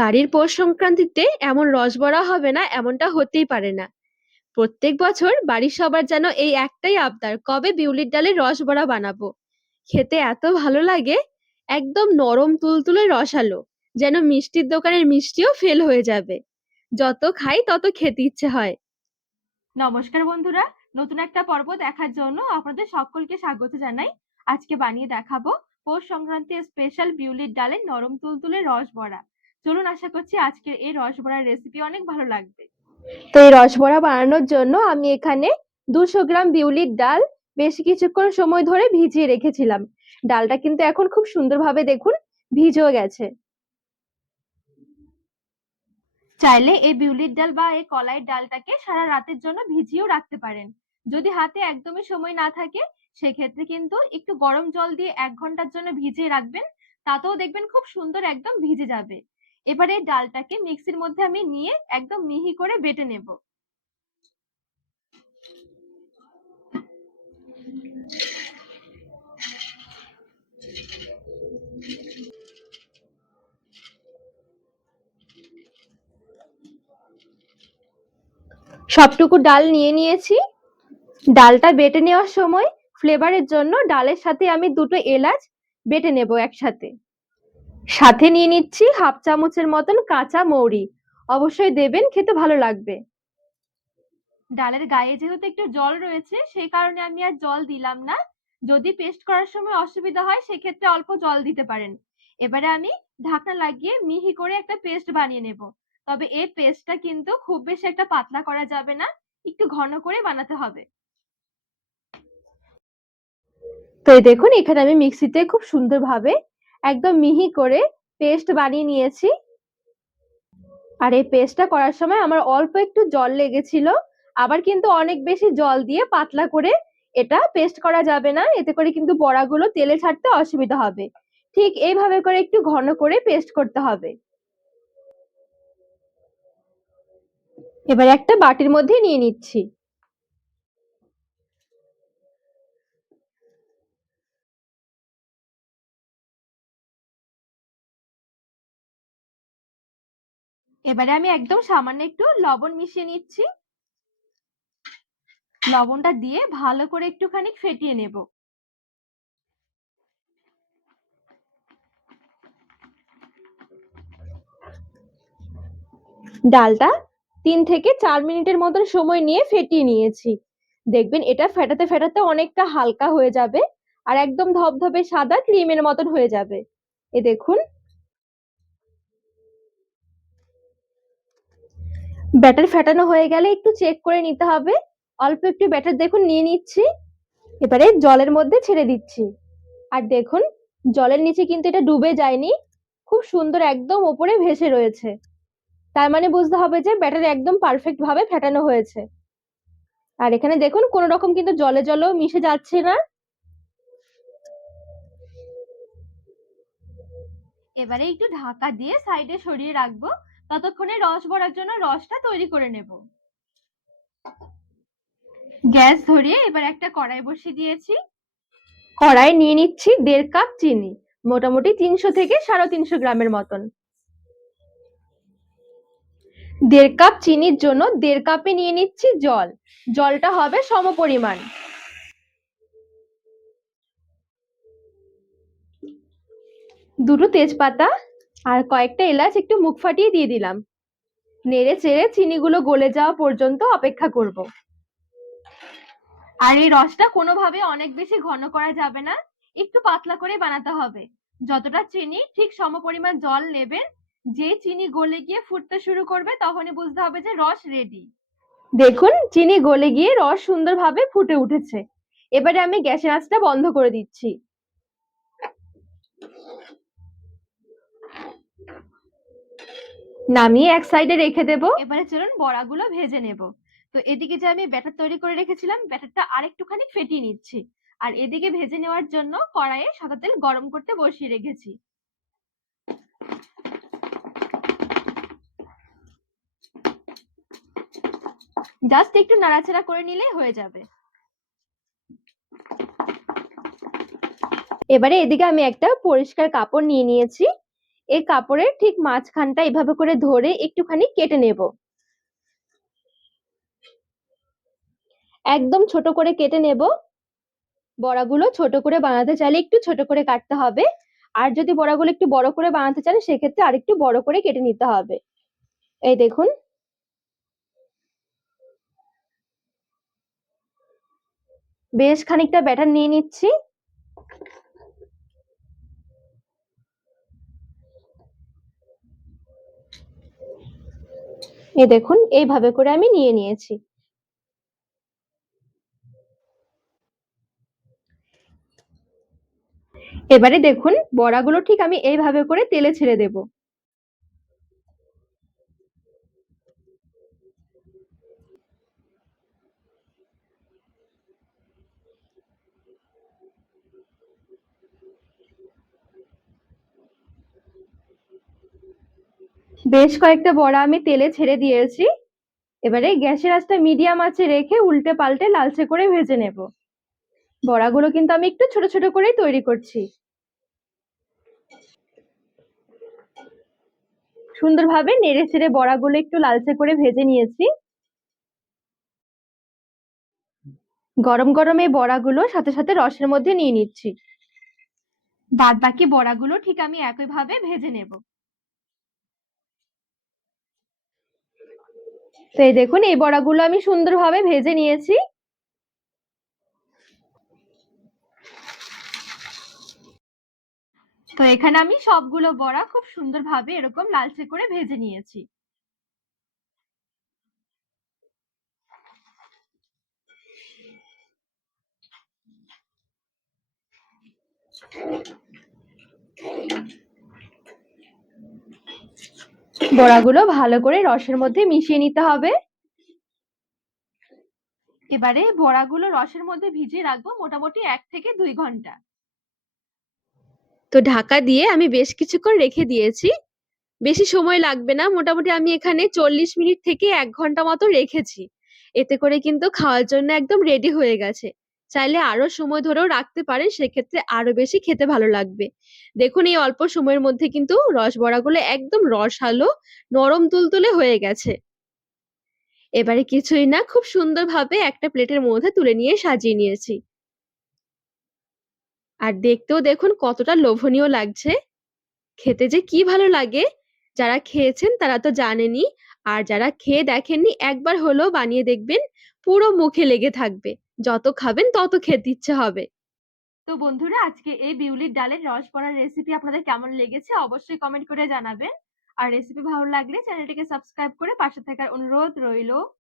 বাড়ির পৌষ সংক্রান্তিতে এমন রসবড়া হবে না এমনটা হতেই পারে না। প্রত্যেক বছর বাড়ির সবার যেন এই একটাই আবদার, কবে বিউলির ডালের রসবড়া বানাবো। খেতে এত ভালো লাগে, একদম নরম তুলতুলে রসালো, যেন মিষ্টির দোকানের মিষ্টিও ফেল হয়ে যাবে। যত খাই তত খেতে ইচ্ছে হয়। নমস্কার বন্ধুরা, নতুন একটা পর্ব দেখার জন্য আপনাদের সকলকে স্বাগত জানাই। আজকে বানিয়ে দেখাবো পৌষ সংক্রান্তির স্পেশাল বিউলির ডালের নরম তুলতুলে রসবড়া। চলুন, আশা করছি আজকের এই রসবড়ার রেসিপি অনেক ভালো লাগবে। তো এই রসবড়া বানানোর জন্য আমি এখানে 200 গ্রাম বিউলির ডাল বেশ কিছুক্ষণ সময় ধরে ভিজিয়ে রেখেছিলাম। ডালটা কিন্তু এখন খুব সুন্দরভাবে দেখুন ভিজেও গেছে। চাইলে এই বিউলির ডাল বা এই কলাইয়ের ডালটাকে সারা রাতের জন্য ভিজিয়েও রাখতে পারেন। যদি হাতে একদমই সময় না থাকে, সেক্ষেত্রে কিন্তু একটু গরম জল দিয়ে 1 ঘন্টার জন্য ভিজিয়ে রাখবেন, তাতেও দেখবেন খুব সুন্দর একদম ভিজে যাবে। এবারে এই ডালটাকে মিক্সির মধ্যে আমি নিয়ে একদম মিহি করে বেটে নেব। সবটুকু ডাল নিয়ে নিয়েছি। ডালটা বেটে নেওয়ার সময় ফ্লেভারের জন্য ডালের সাথে আমি 2টো এলাচ বেটে নেব একসাথে। সাথে নিয়ে নিচ্ছি 1/2 চামচের মতন কাঁচা মৌরি, অবশ্যই দেবেন, খেতে ভালো লাগবে। ডালের গায়ে যেহেতু একটু জল রয়েছে, সেই কারণে আমি আর জল দিলাম না। যদি পেস্ট করার সময় অসুবিধা হয়, সেক্ষেত্রে অল্প জল দিতে পারেন। এবারে আমি ঢাকনা লাগিয়ে মিহি করে একটা পেস্ট বানিয়ে নেব। তবে এই পেস্টটা কিন্তু খুব বেশি একটা পাতলা করা যাবে না, একটু ঘন করে বানাতে হবে। তো এই দেখুন, এখানে আমি মিক্সিতে খুব সুন্দরভাবে একদম মিহি করে পেস্ট বানিয়ে নিয়েছি। আর এই পেস্টটা করার সময় আমার অল্প একটু জল লেগেছিল। আবার কিন্তু অনেক বেশি জল দিয়ে পাতলা করে এটা পেস্ট করা যাবে না, এতে করে কিন্তু বড়াগুলো তেলে ছাড়তে অসুবিধা হবে। ঠিক এইভাবে করে একটু ঘন করে পেস্ট করতে হবে। এবার একটা বাটির মধ্যে নিয়ে নিচ্ছি। এবারে আমি একদম সামান্য একটু লবণ মিশিয়ে নিচ্ছি। লবণটা দিয়ে ভালো করে একটুখানি ফেটিয়ে নেব। ডালটা 3 থেকে 4 মিনিটের মতন সময় নিয়ে ফেটিয়ে নিয়েছি। দেখবেন এটা ফেটাতে ফেটাতে অনেকটা হালকা হয়ে যাবে আর একদম ধবধবে সাদা ক্রিমের মতন হয়ে যাবে। এ দেখুন, ব্যাটার ফেটানো হয়ে গেলে একটু চেক করে নিতে হবে। অল্প একটু ব্যাটার দেখুন নিয়ে নিচ্ছি। এবারে জলের মধ্যে ছেড়ে দিচ্ছি। আর দেখুন, জলের নিচে কিন্তু এটা ডুবে যায়নি, খুব সুন্দর একদম ওপরে ভেসে রয়েছে। তার মানে বুঝতে হবে যে ব্যাটার একদম পারফেক্ট ভাবে ফেটানো হয়েছে। আর এখানে দেখুন, কোনো রকম কিন্তু জলে জলেও মিশে যাচ্ছে না। এবারে একটু ঢাকা দিয়ে সাইডে সরিয়ে রাখবো, ততক্ষণে রস ভরার জন্য রসটা তৈরি করে নেব। গ্যাস ধরিয়ে এবার একটা কড়াই বসিয়ে দিয়েছি। কড়াই নিয়ে নিচ্ছি 1.5 কাপ চিনি, মোটামুটি 300 থেকে 350 গ্রামের মতন। 1.5 কাপ চিনির জন্য 1.5 কাপে নিয়ে নিচ্ছি জল। জলটা হবে সমপরিমাণ। দুটো তেজপাতা আর কয়েকটা এলাচ একটু মুখ ফাটিয়ে দিয়ে দিলাম। নেড়ে চেড়ে চিনিগুলো গলে যাওয়া পর্যন্ত অপেক্ষা করব। আর এই রসটা কোনোভাবে অনেক বেশি ঘন করা যাবে না, একটু পাতলা করে বানাতে হবে। যতটা চিনি ঠিক সমপরিমাণ জল নেবেন। যে চিনি গলে গিয়ে ফুটতে শুরু করবে, তখনই বুঝতে হবে যে রস রেডি। দেখুন, চিনি গলে গিয়ে রস সুন্দরভাবে ফুটে উঠেছে। এবারে আমি গ্যাসের আঁচটা বন্ধ করে দিচ্ছি। নামিয়ে এক সাইডে রেখে দেব। এবারে চলুন বড়াগুলো ভেজে নেব। তো এদিকে যে আমি ব্যাটার তৈরি করে রেখেছিলাম, ব্যাটারটা আরেকটুখানি ফেটিয়ে নিচ্ছি। আর এদিকে ভেজে নেওয়ার জন্য কড়াইয়ে সাদা তেল গরম করতে বসিয়ে রেখেছি। জাস্ট একটু নাড়াচাড়া করে নিলেই হয়ে যাবে। এবারে এদিকে আমি একটা পরিষ্কার কাপড় নিয়ে নিয়েছি। এই কাপড়ের ঠিক মাঝখানটা এভাবে করে ধরে একটুখানি কেটে নেব। একদম ছোট করে কেটে নেব। বড়াগুলো ছোট করে বানাতে চাইলে একটু ছোট করে কাটতে হবে, আর যদি বড়াগুলো একটু বড় করে বানাতে চান সেক্ষেত্রে আরেকটু বড় করে কেটে নিতে হবে। এই দেখুন, বেশ খানিকটা ব্যাটার নিয়ে নিচ্ছি। এই দেখুন, এইভাবে করে আমি নিয়ে নিয়েছি। এবারে দেখুন, বড়াগুলো ঠিক আমি এইভাবে করে তেলে ছেড়ে দেব। বেশ কয়েকটা বড়া আমি তেলে ছেড়ে দিয়েছি। এবারে গ্যাসের আঁচটা মিডিয়াম আঁচে রেখে উল্টে পাল্টে লালচে করে ভেজে নেব। বড়াগুলো কিন্তু আমি একটু ছোট ছোট করেই তৈরি করছি। সুন্দরভাবে নেড়ে চেড়ে বড়াগুলো একটু লালচে করে ভেজে নিয়েছি। গরম গরম এই বড়াগুলো সাথে সাথে রসের মধ্যে নিয়ে নিচ্ছি। বাদ বাকি বড়াগুলো ঠিক আমি একইভাবে ভেজে নেব। তো এই দেখুন, এই বড়াগুলো আমি সুন্দরভাবে ভেজে নিয়েছি। তো এখানে আমি সবগুলো বড়া খুব সুন্দরভাবে এরকম লালচে করে ভেজে নিয়েছি। বড়াগুলো ভালো করে রসের মধ্যে মিশিয়ে নিতে হবে। এবারে বড়াগুলো রসের মধ্যে ভিজিয়ে রাখবো মোটামুটি 1 থেকে 2 ঘন্টা। তো ঢাকা দিয়ে আমি বেশ কিছুক্ষণ রেখে দিয়েছি। বেশি সময় লাগবে না, মোটামুটি আমি এখানে 40 মিনিট থেকে 1 ঘন্টা মতো রেখেছি। এতে করে কিন্তু খাওয়ার জন্য একদম রেডি হয়ে গেছে। চাইলে আরো সময় ধরেও রাখতে পারেন, সেক্ষেত্রে আরো বেশি খেতে ভালো লাগবে। দেখুন, এই অল্প সময়ের মধ্যে কিন্তু রসবড়াগুলো একদম রসালো, নরম তুলতুলে হয়ে গেছে। এবারে কিছুই না, খুব সুন্দরভাবে একটা প্লেটের মধ্যে তুলে নিয়ে সাজিয়ে নিয়েছি। আর দেখতেও দেখুন কতটা লোভনীয় লাগছে। খেতে যে কি ভালো লাগে, যারা খেয়েছেন তারা তো জানেনই। আর যারা খেয়ে দেখেননি একবার হলেও বানিয়ে দেখবেন, পুরো মুখে লেগে থাকবে। যত খাবেন তত খেতে ইচ্ছে হবে। তো বন্ধুরা, আজকে এই বিউলির ডালের রস বড়ার রেসিপি আপনাদের কেমন লেগেছে অবশ্যই কমেন্ট করে জানাবেন। আর রেসিপি ভালো লাগলে চ্যানেলটিকে সাবস্ক্রাইব করে পাশে থাকার অনুরোধ রইল।